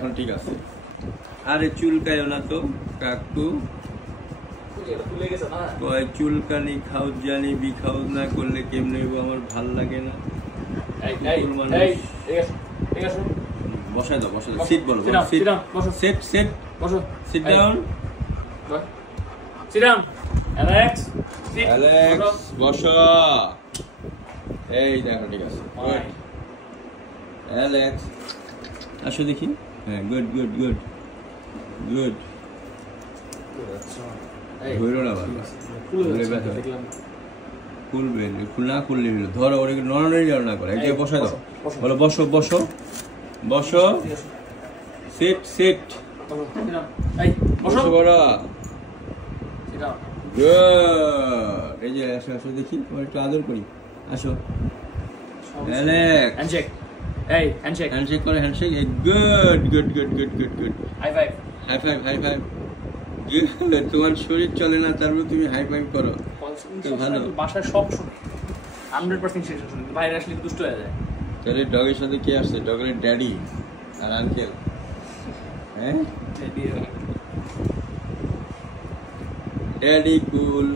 এখন ঠিক আছে। আরে চুলকায়ও না তো কাকু, চুলকানি খাও জানি বিখাও না করলে কেমনে আমার ভাল লাগে না। বসাই দাও বসাই দাও, সিট বলো, sit sit sit down, sit down Alex, Alex বসো। এই দেখো ঠিক আছে, অ্যালেক্স আসো দেখি। হ্যাঁ গুড গুড গুড গুড। ধরো না বাবা, খুলবে না খুললে হলো, ধরো ওরে নড়ানড়ি যেন না করে, এক জায়গায় বসাই দাও। বলো বসো বসো বসো, সিট সিট বসো বড়। এই যে আসো আসো দেখি, তোমার একটু আদর করি, আসো। অ্যালেক্স হ্যান্ডশেক, এই হ্যান্ডশেক, হ্যান্ডশেক করে, handshake. Good good good good good good. High five, high five high five. তোমার শরীর চলে না, তারপর তুমি হাই ফাইভ করো, ভালো। বাসায় সব শুনে 100% শেষ শুনে, বাইরে আসলে দুষ্ট হয়ে যায়। তাহলে ডগের সাথে কে আসছে? ডগের ড্যাডি আর আঙ্কেল। হ্যাঁ ড্যাডি কুল।